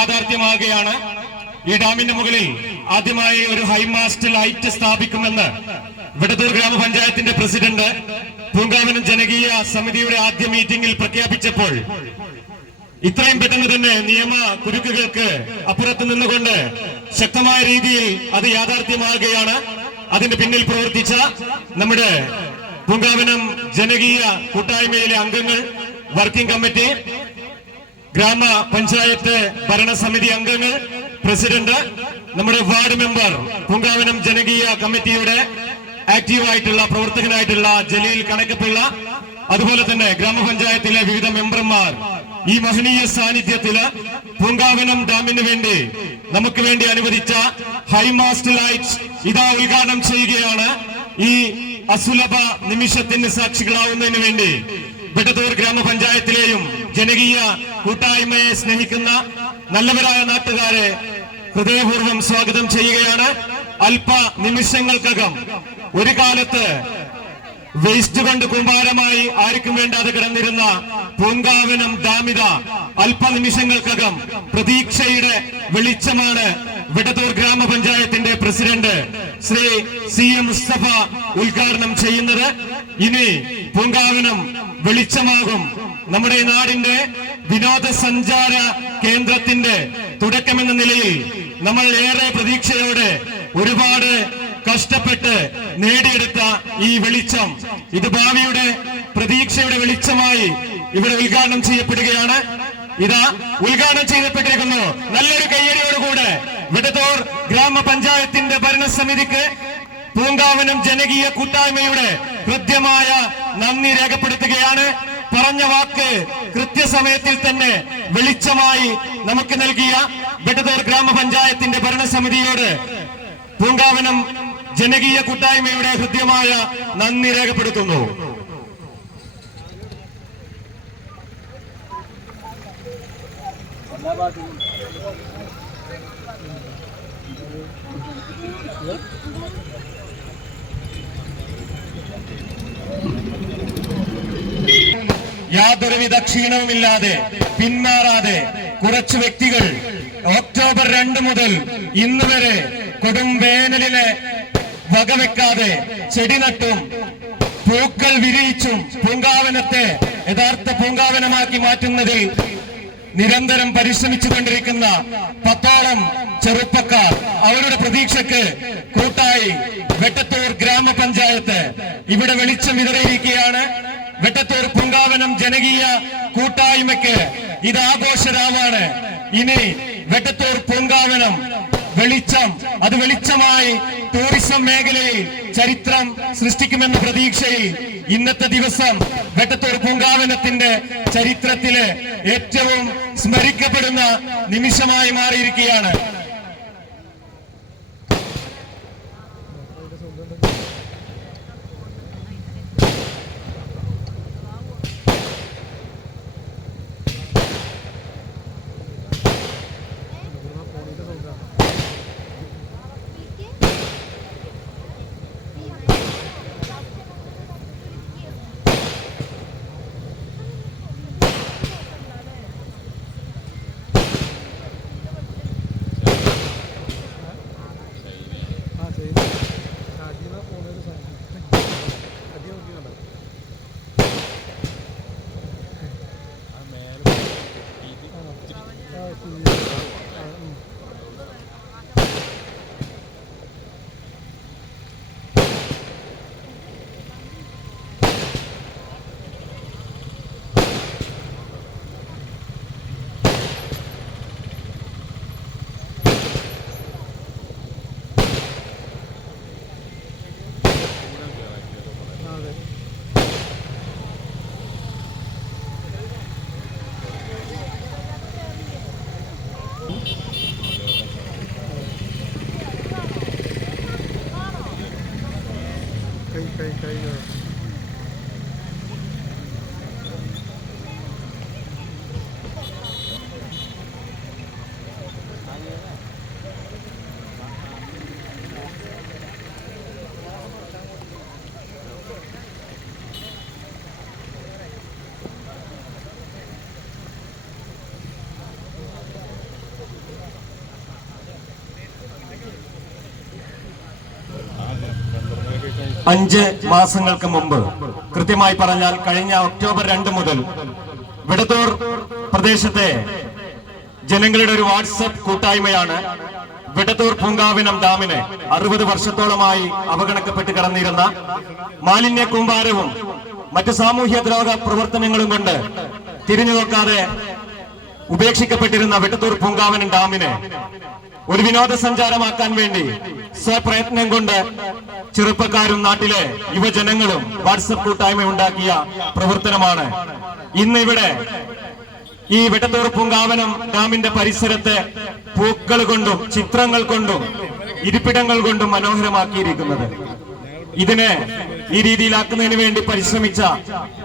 യാഥാർത്ഥ്യമാകുകയാണ്. ഈ ഡാമിന്റെ മുകളിൽ ആദ്യമായി ഒരു ഹൈമാസ്റ്റ് ലൈറ്റ് സ്ഥാപിക്കുമെന്ന് വിടത്തൂർ ഗ്രാമപഞ്ചായത്തിന്റെ പ്രസിഡന്റ് പൂങ്കാവനം ജനകീയ സമിതിയുടെ ആദ്യ മീറ്റിംഗിൽ പ്രഖ്യാപിച്ചപ്പോൾ ഇത്രയും പെട്ടെന്ന് തന്നെ നിയമ കുരുക്കുകൾക്ക് അപ്പുറത്ത് നിന്നുകൊണ്ട് ശക്തമായ രീതിയിൽ അത് യാഥാർത്ഥ്യമാകുകയാണ്. അതിന്റെ പിന്നിൽ പ്രവർത്തിച്ച നമ്മുടെ പൂങ്കാവനം ജനകീയ കൂട്ടായ്മയിലെ അംഗങ്ങൾ വർക്കിംഗ് കമ്മിറ്റി ഗ്രാമ പഞ്ചായത്ത് ഭരണസമിതി അംഗങ്ങൾ പ്രസിഡന്റ് നമ്മുടെ വാർഡ് മെമ്പർ പൂങ്കാവനം ജനകീയ കമ്മിറ്റിയുടെ ആക്റ്റീവായിട്ടുള്ള പ്രവർത്തകനായിട്ടുള്ള ജലീൽ കണക്കപ്പിള്ള അതുപോലെ തന്നെ ഗ്രാമപഞ്ചായത്തിലെ വിവിധ മെമ്പർമാർ ഈ മഹനീയ സാന്നിധ്യത്തിൽ പൂങ്കാവനം ഡാമിന് വേണ്ടി നമുക്ക് വേണ്ടി അനുവദിച്ച ഹൈമാസ്റ്റ് ലൈറ്റ് ഇതാ ഉദ്ഘാടനം ചെയ്യുകയാണ്. ഈ അസുലഭ നിമിഷത്തിന് സാക്ഷികളാവുന്നതിന് വേണ്ടി വെട്ടത്തൂർ ഗ്രാമപഞ്ചായത്തിലെയും ജനകീയ കൂട്ടായ്മയെ സ്നേഹിക്കുന്ന നല്ലവരായ നാട്ടുകാരെ ഹൃദയപൂർവം സ്വാഗതം ചെയ്യുകയാണ്. അല്പ നിമിഷങ്ങൾക്കകം ഒരു കാലത്ത് വേസ്റ്റ് കൊണ്ട് കുമ്പാരമായി ആർക്കും വേണ്ടാതെ കിടന്നിരുന്ന പൂങ്കാവനം ദാമിത അല്പ നിമിഷങ്ങൾക്കകം പ്രതീക്ഷയുടെ വെളിച്ചമാണ് വിടത്തൂർ ഗ്രാമപഞ്ചായത്തിന്റെ president Shri C M Musthafa ഉദ്ഘാടനം ചെയ്യുന്നത്. ഇനി പൂങ്കാവനം വെളിച്ചമാകും. നമ്മുടെ നാടിന്റെ വിനോദസഞ്ചാര കേന്ദ്രത്തിന്റെ തുടക്കമെന്ന നിലയിൽ നമ്മൾ ഏറെ പ്രതീക്ഷയോടെ ഒരുപാട് കഷ്ടപ്പെട്ട് നേടിയെടുത്ത ഈ വെളിച്ചം. ഇത് ഭാവിയുടെ പ്രതീക്ഷയുടെ വെളിച്ചമായി ഇവിടെ ഉദ്ഘാടനം ചെയ്യപ്പെടുകയാണ്. ഇതാ ഉദ്ഘാടനം ചെയ്യപ്പെട്ടിരിക്കുന്നു. നല്ലൊരു കയ്യടിയോടുകൂടെ വിടതോർ ഗ്രാമപഞ്ചായത്തിന്റെ ഭരണസമിതിക്ക് പൂങ്കാവനം ജനകീയ കൂട്ടായ്മയുടെ കൃത്യമായ നന്ദി രേഖപ്പെടുത്തുകയാണ്. പറഞ്ഞ വാക്ക് കൃത്യസമയത്തിൽ തന്നെ വെളിച്ചമായി നമുക്ക് നൽകിയ വിടതൂർ ഗ്രാമപഞ്ചായത്തിന്റെ ഭരണസമിതിയോട് പൂങ്കാവനം ജനകീയ കൂട്ടായ്മയുടെ ഹൃദ്യമായ നന്ദി രേഖപ്പെടുത്തുന്നു. യാതൊരുവിധ ക്ഷീണവുമില്ലാതെ പിന്മാറാതെ കുറച്ച് വ്യക്തികൾ ഒക്ടോബർ രണ്ട് മുതൽ ഇന്ന് വരെ കൊടും വേനലിനെ വകവെക്കാതെ ചെടി നട്ടും പൂക്കൾ വിരിയിച്ചും പൂങ്കാവനത്തെ യഥാർത്ഥ പൂങ്കാവനമാക്കി മാറ്റുന്നതിൽ നിരന്തരം പരിശ്രമിച്ചു കൊണ്ടിരിക്കുന്ന പത്തോളം ചെറുപ്പക്കാർ അവരുടെ പ്രതീക്ഷക്ക് കൂട്ടായി വെട്ടത്തൂർ ഗ്രാമപഞ്ചായത്ത് ഇവിടെ വെളിച്ചം വിതറിയിരിക്കുകയാണ്. വെട്ടത്തൂർ പൂങ്കാവനം ജനകീയ കൂട്ടായ്മയ്ക്ക് ഇത് ആഘോഷരാവാണ്. ഇനി വെട്ടത്തൂർ പൂങ്കാവനം വെളിച്ചം അത് വെളിച്ചമായി ടൂറിസം മേഖലയിൽ ചരിത്രം സൃഷ്ടിക്കുമെന്ന പ്രതീക്ഷയിൽ ഇന്നത്തെ ദിവസം വെട്ടത്തൂർ പൂങ്കാവനത്തിന്റെ ചരിത്രത്തിൽ ഏറ്റവും സ്മരിക്കപ്പെടുന്ന നിമിഷമായി മാറിയിരിക്കുകയാണ് ആ ചെയ്തു അടിയിൽ പോകുന്നൊരു സാധനം അടി നോക്കി കണ്ടോ ആ ശരി. ആ, ഉം. ആ, അതെ കൈ അഞ്ച് മാസങ്ങൾക്ക് മുമ്പ്. കൃത്യമായി പറഞ്ഞാൽ കഴിഞ്ഞ ഒക്ടോബർ രണ്ട് മുതൽ വിടത്തൂർ പ്രദേശത്തെ ജനങ്ങളുടെ ഒരു വാട്സപ്പ് കൂട്ടായ്മയാണ് വിടത്തൂർ പൂങ്കാവിനം ഡാമിനെ അറുപത് വർഷത്തോളമായി അവഗണിക്കപ്പെട്ട് കടന്നിരുന്ന മാലിന്യ കൂമ്പാരവും മറ്റ് സാമൂഹ്യ ദ്രോഹ പ്രവർത്തനങ്ങളും കൊണ്ട് തിരിഞ്ഞു നോക്കാതെ ഉപേക്ഷിക്കപ്പെട്ടിരുന്ന വെട്ടത്തൂർ പൂങ്കാവനം ഡാമിനെ ഒരു വിനോദസഞ്ചാരമാക്കാൻ വേണ്ടി സ്വപ്രയത്നം കൊണ്ട് ചെറുപ്പക്കാരും നാട്ടിലെ യുവജനങ്ങളും വാട്സപ്പ് കൂട്ടായ്മ ഉണ്ടാക്കിയ പ്രവർത്തനമാണ്. ഇന്ന് ഇവിടെ ഈ വെട്ടത്തൂർ പൂങ്കാവനം ഡാമിന്റെ പരിസരത്തെ പൂക്കൾ കൊണ്ടും ചിത്രങ്ങൾ കൊണ്ടും ഇരിപ്പിടങ്ങൾ കൊണ്ടും മനോഹരമാക്കിയിരിക്കുന്നത്. ഇതിനെ ഈ രീതിയിലാക്കുന്നതിന് വേണ്ടി പരിശ്രമിച്ച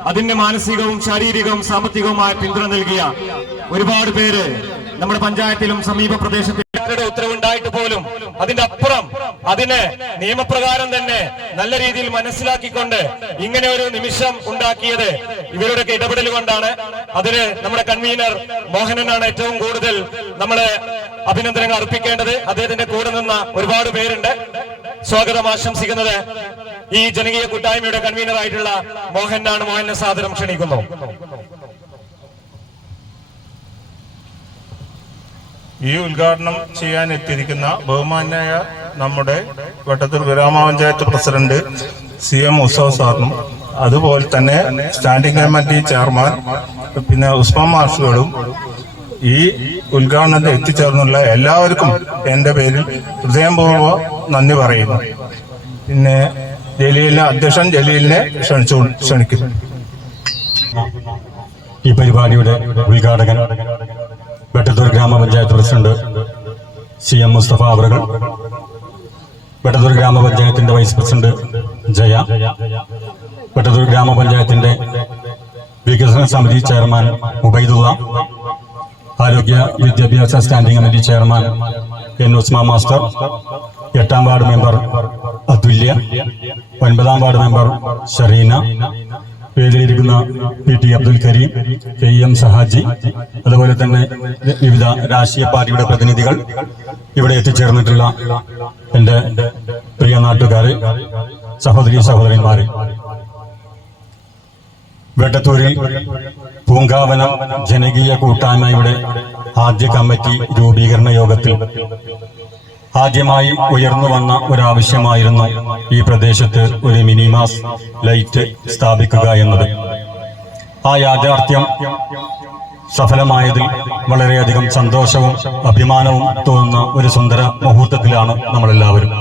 അതിന്റെ മാനസികവും ശാരീരികവും സാമ്പത്തികവുമായ പിന്തുണ നൽകിയ ഒരുപാട് പേര് നമ്മുടെ പഞ്ചായത്തിലും സമീപ പ്രദേശത്തും ഇവരുടെ ഉത്തരവുണ്ടായിട്ട് പോലും അതിന്റെ അപ്പുറം അതിനെ നിയമപ്രകാരം തന്നെ നല്ല രീതിയിൽ മനസ്സിലാക്കിക്കൊണ്ട് ഇങ്ങനെ ഒരു നിമിഷം ഉണ്ടാക്കിയത് ഇവരുടെ ഇടപെടൽ കൊണ്ടാണ്. അതിന് നമ്മുടെ കൺവീനർ മോഹനനാണ് ഏറ്റവും കൂടുതൽ നമ്മളെ അഭിനന്ദനങ്ങൾ അർപ്പിക്കേണ്ടത്. അദ്ദേഹത്തിന്റെ കൂടെ നിന്ന ഒരുപാട് പേരുണ്ട്. സ്വാഗതം ആശംസിക്കുന്നത് ഈ ജനകീയ കൂട്ടായ്മയുടെ കൺവീനർ ആയിട്ടുള്ള മോഹനാണ്. മോഹനെ സാദരം ക്ഷണിക്കുന്നു. ഈ ഉദ്ഘാടനം ചെയ്യാൻ എത്തിയിരിക്കുന്ന ബഹുമാന്യായ നമ്മുടെ വട്ടത്തൂർ ഗ്രാമപഞ്ചായത്ത് പ്രസിഡന്റ് സി എം ഉസവ് സാറിനും അതുപോലെ തന്നെ സ്റ്റാൻഡിംഗ് കമ്മിറ്റി ചെയർമാൻ പിന്നെ ഉസ്മാൻ മാർഷുകളും ഈ ഉദ്ഘാടനത്തിൽ എത്തിച്ചേർന്നുള്ള എല്ലാവർക്കും എന്റെ പേരിൽ ഹൃദയപൂർവം നന്ദി പറയുന്നു. പിന്നെ ജലീലിനെ അധ്യക്ഷൻ ജലീലിനെ ക്ഷണിച്ചു ക്ഷണിക്കുന്നു. ഈ പരിപാടിയുടെ ഉദ്ഘാടകൻ വെട്ടത്തൂർ ഗ്രാമപഞ്ചായത്ത് പ്രസിഡന്റ് സി എം മുസ്തഫ അവറുകൾ വെട്ടത്തൂർ ഗ്രാമപഞ്ചായത്തിന്റെ വൈസ് പ്രസിഡന്റ് ജയ വെട്ടത്തൂർ ഗ്രാമപഞ്ചായത്തിന്റെ വികസന സമിതി ചെയർമാൻ ഉബൈദുള്ള ആരോഗ്യ വിദ്യാഭ്യാസ standing committee chairman N Usma master എട്ടാം വാർഡ് മെമ്പർ അതുല്യ ഒൻപതാം ward member Shareena വേദിയിലിരിക്കുന്ന P T Abdul Kareem K M Sahaji അതുപോലെ തന്നെ വിവിധ രാഷ്ട്രീയ പാർട്ടിയുടെ പ്രതിനിധികൾ ഇവിടെ എത്തിച്ചേർന്നിട്ടുള്ള എന്റെ പ്രിയ നാട്ടുകാരെ സഹോദരി സഹോദരന്മാരെ. വെട്ടത്തൂരിൽ പൂങ്കാവനം ജനകീയ കൂട്ടായ്മയുടെ ആദ്യ കമ്മിറ്റി രൂപീകരണ യോഗത്തിൽ ആദ്യമായി ഉയർന്നു വന്ന ഒരാവശ്യമായിരുന്നു ഈ പ്രദേശത്ത് ഒരു മിനിമാസ് ലൈറ്റ് സ്ഥാപിക്കുക എന്നത്. ആ യാഥാർത്ഥ്യം സഫലമായതിൽ വളരെയധികം സന്തോഷവും അഭിമാനവും തോന്നുന്ന ഒരു സുന്ദര മുഹൂർത്തത്തിലാണ് നമ്മളെല്ലാവരും.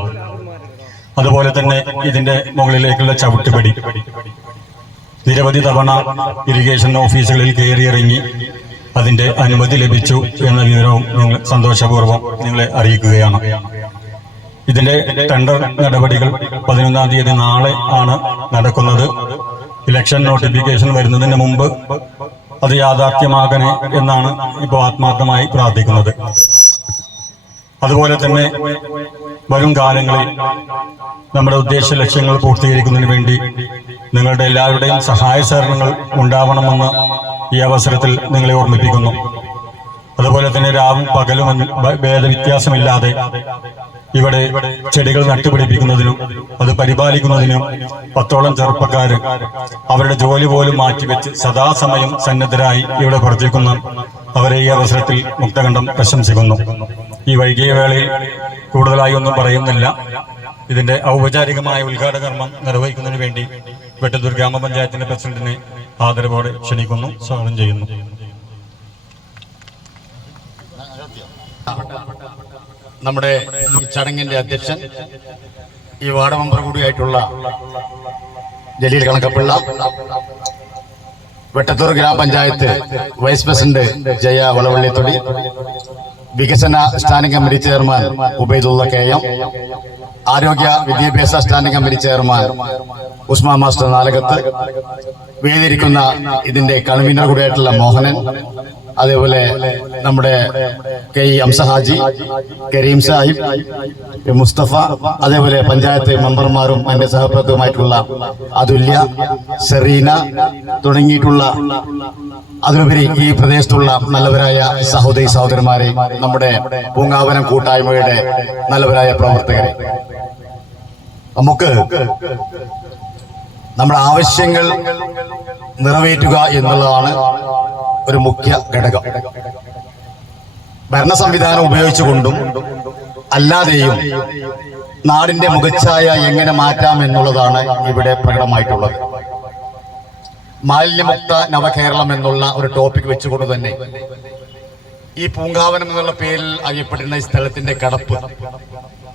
അതുപോലെ തന്നെ ഇതിന്റെ മുകളിലേക്കുള്ള ചവിട്ടുപടി. നിരവധി തവണ ഇറിഗേഷൻ ഓഫീസുകളിൽ കയറിയിറങ്ങി അതിന്റെ അനുമതി ലഭിച്ചു എന്ന വിവരവും നിങ്ങൾ സന്തോഷപൂർവം നിങ്ങളെ അറിയിക്കുകയാണ്. ഇതിന്റെ ടെൻഡർ നടപടികൾ പതിനൊന്നാം തീയതി നാളെ ആണ് നടക്കുന്നത്. ഇലക്ഷൻ നോട്ടിഫിക്കേഷൻ വരുന്നതിന് മുമ്പ് അത് യാഥാർത്ഥ്യമാകണേ എന്നാണ് ഇപ്പോൾ ആത്മാർത്ഥമായി പ്രാർത്ഥിക്കുന്നത്. അതുപോലെ തന്നെ വരും കാലങ്ങളിൽ നമ്മുടെ ഉദ്ദേശ ലക്ഷ്യങ്ങൾ പൂർത്തീകരിക്കുന്നതിന് വേണ്ടി നിങ്ങളുടെ എല്ലാവരുടെയും സഹായ സഹകരണങ്ങൾ ഉണ്ടാവണമെന്ന് ഈ അവസരത്തിൽ നിങ്ങളെ ഓർമ്മിപ്പിക്കുന്നു. അതുപോലെ തന്നെ രാവും പകലും ഭേദവ്യത്യാസമില്ലാതെ ഇവിടെ ചെടികൾ നട്ടുപിടിപ്പിക്കുന്നതിനും അത് പരിപാലിക്കുന്നതിനും പത്തോളം ചെറുപ്പക്കാർ അവരുടെ ജോലി പോലും മാറ്റിവെച്ച് സദാസമയം സന്നദ്ധരായി ഇവിടെ പ്രവർത്തിക്കുന്ന അവരെ ഈ അവസരത്തിൽ മുക്തകണ്ഠം പ്രശംസിക്കുന്നു. ഈ വൈകിയ വേളയിൽ കൂടുതലായി ഒന്നും പറയുന്നില്ല. ഇതിന്റെ ഔപചാരികമായ ഉദ്ഘാടന കർമ്മം നിർവഹിക്കുന്നതിന് വേണ്ടി വെട്ടത്തൂർ ഗ്രാമപഞ്ചായത്തിന്റെ പ്രസിഡന്റിനെ ആദരവോടെ ക്ഷണിക്കുന്നു സ്വാഗതം ചെയ്യുന്നു. നമ്മുടെ ഈ ചടങ്ങിന്റെ അധ്യക്ഷൻ ഈ വാർഡ് മെമ്പർ കൂടിയായിട്ടുള്ള ജലീൽ കണക്കപ്പിള്ള വെട്ടത്തൂർ ഗ്രാമപഞ്ചായത്ത് വൈസ് പ്രസിഡന്റ് ജയ വളവള്ളിത്തൊടി വികസന standing committee chairman Ubaidulla K M ആരോഗ്യ വിദ്യാഭ്യാസ standing committee chairman Usma master Nalakath വേദിയിരിക്കുന്ന ഇതിന്റെ കൺവീനർ കൂടിയായിട്ടുള്ള മോഹനൻ അതേപോലെ നമ്മുടെ കെ ഇ അംസഹാജി കരീം സാഹിബ് മുസ്തഫ അതേപോലെ പഞ്ചായത്ത് മെമ്പർമാരും എന്റെ സഹപ്രവർത്തകമായിട്ടുള്ള അതുല്യ സെറീന തുടങ്ങിയിട്ടുള്ള അതിലുപരി ഈ പ്രദേശത്തുള്ള നല്ലവരായ സഹോദരി സഹോദരന്മാരെ നമ്മുടെ പൂങ്കാവനം കൂട്ടായ്മയുടെ നല്ലവരായ പ്രവർത്തകരെ. നമുക്ക് നമ്മുടെ ആവശ്യങ്ങൾ നിറവേറ്റുക എന്നുള്ളതാണ് ഒരു മുഖ്യ ഘടകം. ഭരണ സംവിധാനം ഉപയോഗിച്ചുകൊണ്ടും അല്ലാതെയും നാടിന്റെ മുഖച്ഛായ എങ്ങനെ മാറ്റാം എന്നുള്ളതാണ് ഇവിടെ പ്രകടമായിട്ടുള്ളത്. മാലിന്യമുക്ത നവകേരളം എന്നുള്ള ഒരു ടോപ്പിക് വെച്ചുകൊണ്ട് തന്നെ ഈ പൂങ്കാവനം എന്നുള്ള പേരിൽ അറിയപ്പെടുന്ന ഈ സ്ഥലത്തിന്റെ കടപ്പ്.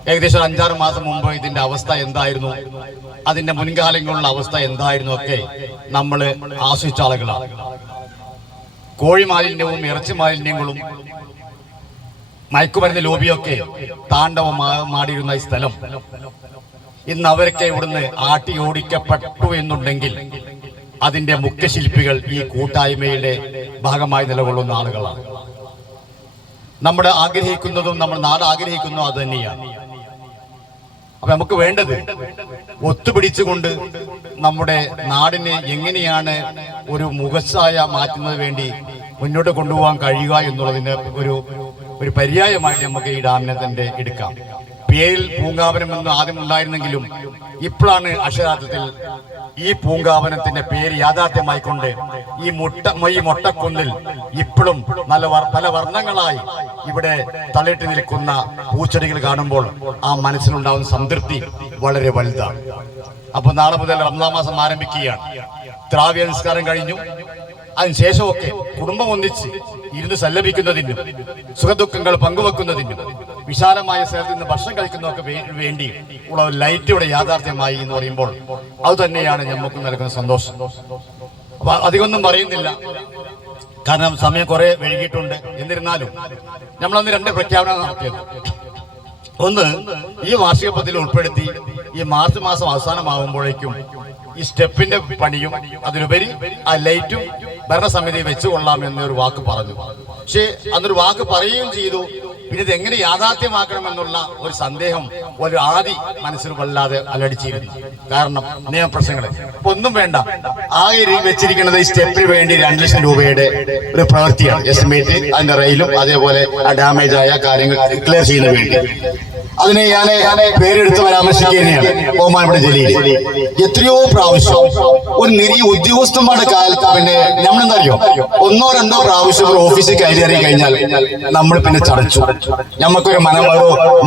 ഏകദേശം അഞ്ചാറ് മാസം മുമ്പ് ഇതിന്റെ അവസ്ഥ എന്തായിരുന്നു? അതിന്റെ മുൻകാലങ്ങളിലുള്ള അവസ്ഥ എന്തായിരുന്നു ഒക്കെ നമ്മൾ ആസ്വദിച്ച ആളുകളാണ്. കോഴി മാലിന്യവും ഇറച്ചി മാലിന്യങ്ങളും മയക്കുമരുന്ന് ലോബിയൊക്കെ താണ്ഡവം മാ- മാടിയിരുന്ന ഈ സ്ഥലം. ഇന്ന് അവരൊക്കെ ഇവിടുന്ന് ആട്ടി ഓടിക്കപ്പെട്ടു എന്നുണ്ടെങ്കിൽ അതിന്റെ മുഖ്യശില്പികൾ ഈ കൂട്ടായ്മയുടെ ഭാഗമായി നിലകൊള്ളുന്ന ആളുകളാണ്. നമ്മൾ ആഗ്രഹിക്കുന്നതും നമ്മൾ നാട് ആഗ്രഹിക്കുന്നതും അത് തന്നെയാണ്. അപ്പൊ നമുക്ക് വേണ്ടത് ഒത്തുപിടിച്ചുകൊണ്ട് നമ്മുടെ നാടിനെ എങ്ങനെയാണ് ഒരു മുഖസായ മാറ്റുന്നത് വേണ്ടി മുന്നോട്ട് കൊണ്ടുപോകാൻ കഴിയുക എന്നുള്ളതിന് ഒരു ഒരു പര്യായമായിട്ട് നമുക്ക് ഈ ഡാമിനെ തന്നെ എടുക്കാം. പേരിൽ പൂങ്കാവനം എന്ന് ആദ്യം ഉണ്ടായിരുന്നെങ്കിലും ഇപ്പോഴാണ് അക്ഷരാർത്ഥത്തിൽ ഈ പൂങ്കാവനത്തിന്റെ പേര് യാഥാർത്ഥ്യമായിക്കൊണ്ട് ഈ മുട്ട ഈ മൊട്ടക്കുന്നിൽ ഇപ്പോഴും നല്ല പല വർണങ്ങളായി ഇവിടെ തള്ളിട്ട് നിൽക്കുന്ന പൂച്ചെടികൾ കാണുമ്പോൾ ആ മനസ്സിനുണ്ടാവുന്ന സംതൃപ്തി വളരെ വലുതാണ്. അപ്പൊ നാളെ മുതൽ റംസാൻ മാസം ആരംഭിക്കുകയാണ്. ദ്രാവ്യ നിസ്കാരം കഴിഞ്ഞു. അതിനുശേഷമൊക്കെ കുടുംബം ഒന്നിച്ച് ഇരുന്ന് സല്ലപിക്കുന്നതിനും സുഖദുഃഖങ്ങൾ പങ്കുവെക്കുന്നതിനും വിശാലമായ സ്ഥലത്ത് നിന്ന് ഭക്ഷണം കഴിക്കുന്നതൊക്കെ വേണ്ടി ഉള്ള ഒരു ലൈറ്റ് യാഥാർത്ഥ്യമായി എന്ന് പറയുമ്പോൾ അത് തന്നെയാണ് നമുക്ക് നൽകുന്ന സന്തോഷം. അപ്പൊ അധികമൊന്നും പറയുന്നില്ല. കാരണം സമയം കുറെ വൈകിട്ടുണ്ട് എന്നിരുന്നാലും നമ്മളന്ന് രണ്ട് പ്രഖ്യാപനം നടത്തിയത്. ഒന്ന് ഈ വാർഷിക പദ്ധതിയിൽ ഉൾപ്പെടുത്തി ഈ മാർച്ച് മാസം അവസാനമാകുമ്പോഴേക്കും ഈ സ്റ്റെപ്പിന്റെ പണിയും അതിലുപരി ആ ലൈറ്റും ഭരണസമിതി വെച്ചുകൊള്ളാം എന്നൊരു വാക്ക് പറഞ്ഞു. പക്ഷേ അന്നൊരു വാക്ക് പറയുകയും ചെയ്തു. പിന്നെ ഇത് എങ്ങനെ യാഥാർത്ഥ്യമാക്കണമെന്നുള്ള ഒരു സന്ദേഹം ഒരു ആദി മനസ്സിൽ വല്ലാതെ അലടിച്ചിരുന്നു. കാരണം നിയമപ്രശ്നങ്ങൾ ഇപ്പൊ ഒന്നും വേണ്ട. ആകെ വെച്ചിരിക്കുന്നത് ഈ സ്റ്റെപ്പിന് വേണ്ടി രണ്ട് ലക്ഷം രൂപയുടെ ഒരു പ്രവൃത്തിയാണ്. എസ്റ്റിമേറ്റ് അതിന്റെ റെയിലും അതേപോലെ ആ ഡാമേജ് ആയ കാര്യങ്ങൾ ക്ലിയർ ചെയ്യുന്നതിന് വേണ്ടി. അതിനെ ഞാൻ പേരെടുത്ത് പരാമർശിക്കുകയാണ് ബഹുമാനപ്പെട്ട ജലീൽ. എത്രയോ പ്രാവശ്യം ഒരു നിരീ ഉദ്യോഗസ്ഥന്മാരുടെ കാലത്ത് പിന്നെ നമ്മളെന്തറിയോ? ഒന്നോ രണ്ടോ പ്രാവശ്യം ഒരു ഓഫീസിൽ കയറി കഴിഞ്ഞാൽ നമ്മൾ പിന്നെ ചടച്ചു. നമുക്കൊരു മനം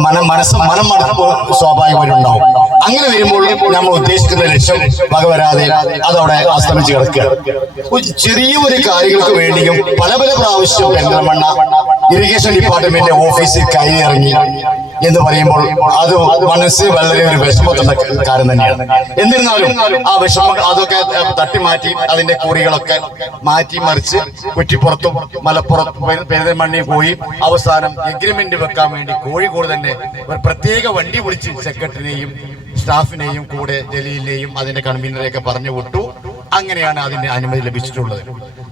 മന മനസ്സ് മനം മടുപ്പ് സ്വാഭാവികമായിട്ട് ഉണ്ടാവും. അങ്ങനെ വരുമ്പോൾ നമ്മൾ ഉദ്ദേശിക്കുന്ന ലക്ഷ്യം വകവരാതെ അതവിടെ അസ്തമിച്ച് കിടക്കുക. ഒരു ചെറിയ ഒരു കാര്യങ്ങൾക്ക് വേണ്ടിയും പല പല പ്രാവശ്യം പെരിന്തൽമണ്ണ ഇറിഗേഷൻ ഡിപ്പാർട്ട്മെന്റ് ഓഫീസിൽ കയറി ഇറങ്ങി എന്ന് പറയുമ്പോൾ അത് മനസ്സ് വളരെ ഒരു വിഷമത്തുള്ള കാര്യം തന്നെയാണ്. എന്നിരുന്നാലും ആ വിഷമം അതൊക്കെ തട്ടി മാറ്റി അതിന്റെ കുറികളൊക്കെ മാറ്റി മറിച്ച് കുറ്റിപ്പുറത്തും മലപ്പുറത്തും പെരുതമണ്ണി പോയി അവസാനം എഗ്രിമെന്റ് വെക്കാൻ വേണ്ടി കോഴിക്കോട് തന്നെ ഒരു പ്രത്യേക വണ്ടി വിളിച്ച് സെക്രട്ടറിനെയും സ്റ്റാഫിനെയും കൂടെ ഡൽഹിയിലെയും അതിന്റെ കൺവീനറെയൊക്കെ പറഞ്ഞു വിട്ടു. അങ്ങനെയാണ് അതിന്റെ അനുമതി ലഭിച്ചിട്ടുള്ളത്.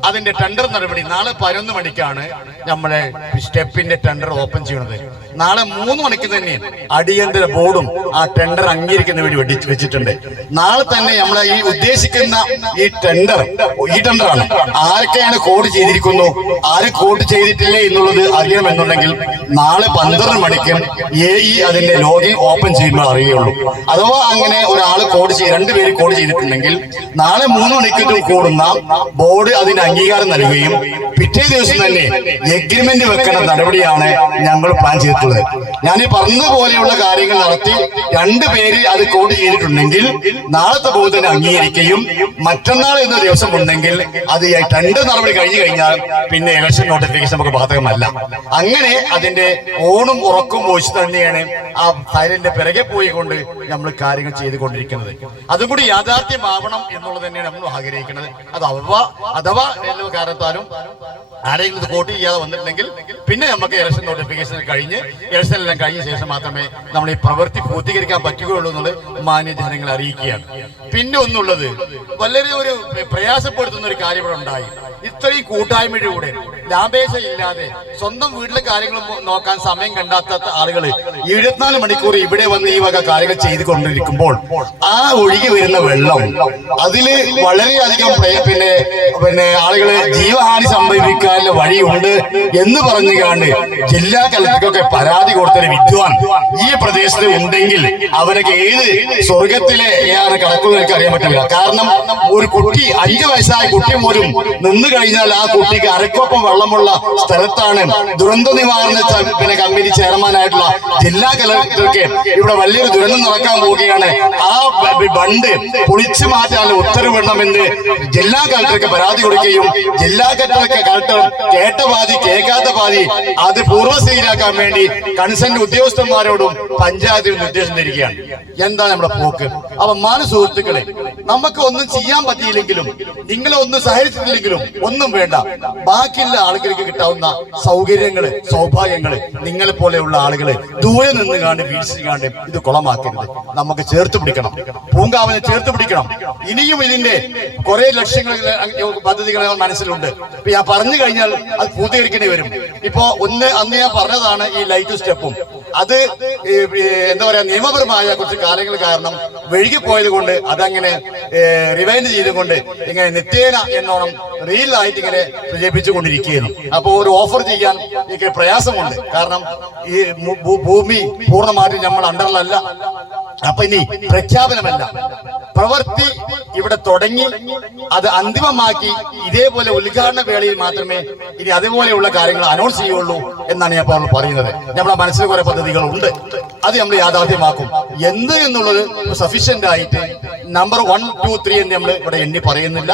അതിന്റെ ടെൻഡർ നടപടി നാളെ പതിനൊന്ന് മണിക്കാണ് നമ്മളെ സ്റ്റെപ്പിന്റെ ടെൻഡർ ഓപ്പൺ ചെയ്യുന്നത് നാളെ മൂന്ന് മണിക്ക് തന്നെ അടിയന്തര ബോർഡും ആ ടെൻഡർ അംഗീകരിക്കുന്ന വേണ്ടി വെടി- വെച്ചിട്ടുണ്ട്. നാളെ തന്നെ നമ്മൾ ഈ ഉദ്ദേശിക്കുന്ന ഈ ടെൻഡർ ഈ ടെൻഡറാണ് ആരൊക്കെയാണ് കോഡ് ചെയ്തിരിക്കുന്നു? ആര് കോഡ് ചെയ്തിട്ടില്ല എന്നുള്ളത് അറിയണമെന്നുണ്ടെങ്കിൽ നാളെ പന്ത്രണ്ട് മണിക്ക് എ ഇ അതിന്റെ ലോഗിൻ ഓപ്പൺ ചെയ്യുമ്പോൾ അറിയുള്ളൂ അഥവാ അങ്ങനെ ഒരാൾ കോഡ് ചെയ്ത് രണ്ടുപേര് കോഡ് ചെയ്തിട്ടുണ്ടെങ്കിൽ നാളെ മൂന്ന് മണിക്ക് കൂടുന്ന ബോർഡ് അതിന് അംഗീകാരം നൽകുകയും പിറ്റേ ദിവസം തന്നെ എഗ്രിമെന്റ് വെക്കുന്ന നടപടിയാണ് ഞങ്ങൾ പ്ലാൻ ചെയ്തിട്ടുള്ളത്. ഞാൻ ഈ പറഞ്ഞതുപോലെയുള്ള കാര്യങ്ങൾ നടത്തി രണ്ടു പേര് അത് കോട്ട് ചെയ്തിട്ടുണ്ടെങ്കിൽ നാളത്തെ ബോധന അംഗീകരിക്കുകയും മറ്റന്നാൾ എന്ന ദിവസം ഉണ്ടെങ്കിൽ അത് രണ്ട് നടപടി കഴിഞ്ഞു കഴിഞ്ഞാൽ പിന്നെ ഇലക്ഷൻ നോട്ടിഫിക്കേഷൻ നമുക്ക് ബാധകമല്ല. അങ്ങനെ അതിന്റെ ഓണും ഉറക്കും മോശം തന്നെയാണ് ആ ഫയലിന്റെ പിറകെ പോയിക്കൊണ്ട് നമ്മൾ കാര്യങ്ങൾ ചെയ്തുകൊണ്ടിരിക്കുന്നത്. അതും കൂടി യാഥാർത്ഥ്യമാവണം എന്നുള്ളത് തന്നെയാണ് നമ്മൾ ആഗ്രഹിക്കുന്നത്. അത് അഥവാ അഥവാ എല്ലാ കാരണത്താലും ആരെങ്കിലും ഇത് വോട്ട് ചെയ്യാതെ വന്നിട്ടുണ്ടെങ്കിൽ പിന്നെ നമുക്ക് ഇലക്ഷൻ നോട്ടിഫിക്കേഷൻ കഴിഞ്ഞ് ഇലക്ഷൻ എല്ലാം കഴിഞ്ഞ ശേഷം മാത്രമേ നമ്മൾ ഈ പ്രവൃത്തി പൂർത്തീകരിക്കാൻ പറ്റുകയുള്ളൂ എന്നുള്ളത് മാന്യ ജനങ്ങളെ അറിയിക്കുകയാണ്. പിന്നെ ഒന്നുള്ളത് വളരെ ഒരു പ്രയാസപ്പെടുത്തുന്ന ഒരു കാര്യം ഇവിടെ ഉണ്ടായി. ഇത്രയും കൂട്ടായ്മയിലൂടെ ലാഭേച്ഛയില്ലാതെ സ്വന്തം വീട്ടിലെ കാര്യങ്ങൾ നോക്കാൻ സമയം കണ്ടാത്ത ആളുകൾ ഇരുപത്തിനാല് മണിക്കൂർ ഇവിടെ വന്ന് ഈ വക കാര്യങ്ങൾ ചെയ്തുകൊണ്ടിരിക്കുമ്പോൾ ആ ഒഴുകി വരുന്ന വെള്ളം അതിൽ വളരെയധികം പിന്നെ പിന്നെ ആളുകൾ ജീവഹാനി സംഭവിക്കാനുള്ള വഴിയുണ്ട് എന്ന് പറഞ്ഞു കാണ്ട് ജില്ലാ കലക്ടർക്കൊക്കെ പരാതി കൊടുത്തൊരു വിദ്വാൻ ഈ പ്രദേശത്ത് ഉണ്ടെങ്കിൽ അവനൊക്കെ ഏത് സ്വർഗത്തിലെ ഏതാണ് കിടക്കുന്നത് എനിക്ക് അറിയാൻ പറ്റില്ല. കാരണം ഒരു കുട്ടി അഞ്ചു വയസ്സായ കുട്ടി പോലും നിന്ന് കഴിഞ്ഞാൽ ആ കുട്ടിക്ക് അരക്കൊപ്പം വെള്ളമുള്ള സ്ഥലത്താണ് ദുരന്ത നിവാരണ പിന്നെ കമ്മിറ്റി ചെയർമാനായിട്ടുള്ള ജില്ലാ കലക്ടർക്ക് ഇവിടെ വലിയൊരു ദുരന്തം നടക്കാൻ പോവുകയാണ്. ആ ബണ്ട് പൊളിച്ചു മാറ്റാൻ ഉത്തരവിടണമെന്ന് ജില്ലാ കലക്ടർക്ക് പരാതി കൊടുക്കുകയും ജില്ലാ കലക്ടർക്ക് കലക്ടർ കേട്ട പാതി കേൾക്കാത്ത പാതി അത് പൂർവസ്ഥയിലാക്കാൻ വേണ്ടി കൺസെന്റ് ഉദ്യോഗസ്ഥന്മാരോടും പഞ്ചായത്തിനും നിർദ്ദേശം തരികയാണ്. എന്താണ് നമ്മുടെ പോക്ക്? അപ്പൊ മാന സുഹൃത്തുക്കളെ നമുക്ക് ഒന്നും ചെയ്യാൻ പറ്റിയില്ലെങ്കിലും നിങ്ങളെ ഒന്നും സഹകരിച്ചിട്ടില്ലെങ്കിലും ഒന്നും വേണ്ട. ബാക്കിയുള്ള ആളുകൾക്ക് കിട്ടാവുന്ന സൗകര്യങ്ങൾ സൗഭാഗ്യങ്ങൾ നിങ്ങളെ പോലെയുള്ള ആളുകളെ ദൂരെ നിന്ന് കാണ്ട് വീഴ്ച ഇത് കുളമാക്കരുത്. നമുക്ക് ചേർത്ത് പിടിക്കണം. പൂങ്കാവനെ ചേർത്ത് പിടിക്കണം. ഇനിയും ഇതിന്റെ കുറെ ലക്ഷ്യങ്ങൾ പദ്ധതികൾ മനസ്സിലുണ്ട്. ഇപ്പൊ ഞാൻ പറഞ്ഞു കഴിഞ്ഞാൽ അത് പൂർത്തീകരിക്കേണ്ടി വരും. ഇപ്പോ ഒന്ന് അന്ന് ഞാൻ പറഞ്ഞതാണ് ഈ ലൈറ്റ് സ്റ്റെപ്പും അത് എന്താ പറയാ നിയമപരമായ കുറച്ച് കാര്യങ്ങൾ കാരണം വഴുകിപ്പോയത് കൊണ്ട് അതങ്ങനെ റിവൈൻഡ് ചെയ്തുകൊണ്ട് ഇങ്ങനെ നിത്യേന എന്നോണം റീൽ ആയിട്ട് ഇങ്ങനെ പ്രചരിപ്പിച്ചുകൊണ്ടിരിക്കുകയാണ്. അപ്പോൾ ഒരു ഓഫർ ചെയ്യാൻ എനിക്ക് പ്രയാസമുണ്ട്. കാരണം ഈ ഭൂമി പൂർണമായിട്ടും നമ്മൾ അണ്ടറിലല്ല. അപ്പൊ ഇനി പ്രഖ്യാപനമല്ല. പ്രവൃത്തി ഇവിടെ തുടങ്ങി അത് അന്തിമമാക്കി ഇതേപോലെ ഉദ്ഘാടന വേളയിൽ മാത്രമേ ഇനി അതുപോലെയുള്ള കാര്യങ്ങൾ അനൗൺസ് ചെയ്യുള്ളൂ എന്നാണ് ഞാൻ ഇപ്പോൾ പറയുന്നത്. നമ്മുടെ മനസ്സിൽ കുറെ പദ്ധതികളുണ്ട്. അത് നമ്മൾ യാഥാർത്ഥ്യമാക്കും. എന്ത് എന്നുള്ളത് സഫീഷ്യന്റ് ആയിട്ട് നമ്പർ വൺ ടു ത്രീ എന്ന് നമ്മൾ ഇവിടെ എണ്ണി പറയുന്നില്ല.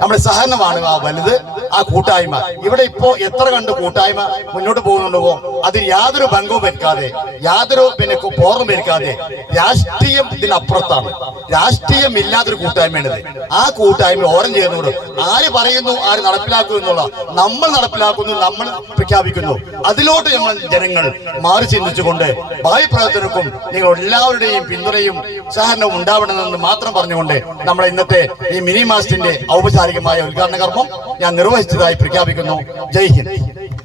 നമ്മുടെ സഹനമാണ് ആ വലുത് ആ കൂട്ടായ്മ. ഇവിടെ ഇപ്പോ എത്ര കണ്ട് കൂട്ടായ്മ മുന്നോട്ട് പോകുന്നുണ്ടോ? അതിന് യാതൊരു ഭംഗവും വരുത്താതെ യാതൊരു പിന്നെ പോർവും വരുത്താതെ രാഷ്ട്രീയം ഇതിനപ്പുറത്താണ്. രാഷ്ട്രീയം ഇല്ലാത്തൊരു കൂട്ടായ്മയാണിത്. ആ കൂട്ടായ്മ ഓരം ചെയ്യുന്നതോട് ആര് പറയുന്നു ആര് നടപ്പിലാക്കുന്നു എന്നുള്ള നമ്മൾ നടപ്പിലാക്കുന്നു നമ്മൾ പ്രഖ്യാപിക്കുന്നു. അതിലോട്ട് നമ്മൾ ജനങ്ങൾ മാറി ചിന്തിച്ചുകൊണ്ട് ഭാവി പ്രവർത്തകർക്കും നിങ്ങൾ എല്ലാവരുടെയും പിന്തുണയും സഹകരണവും ഉണ്ടാവണമെന്ന് മാത്രം പറഞ്ഞുകൊണ്ട് നമ്മൾ ഇന്നത്തെ ഈ മിനി മാസ്റ്റിന്റെ ഔപചാരികമായ ഉദ്ഘാടന കർമ്മം ഞാൻ നിർവഹിച്ചതായി പ്രഖ്യാപിക്കുന്നു. ജയ് ഹിന്ദ്.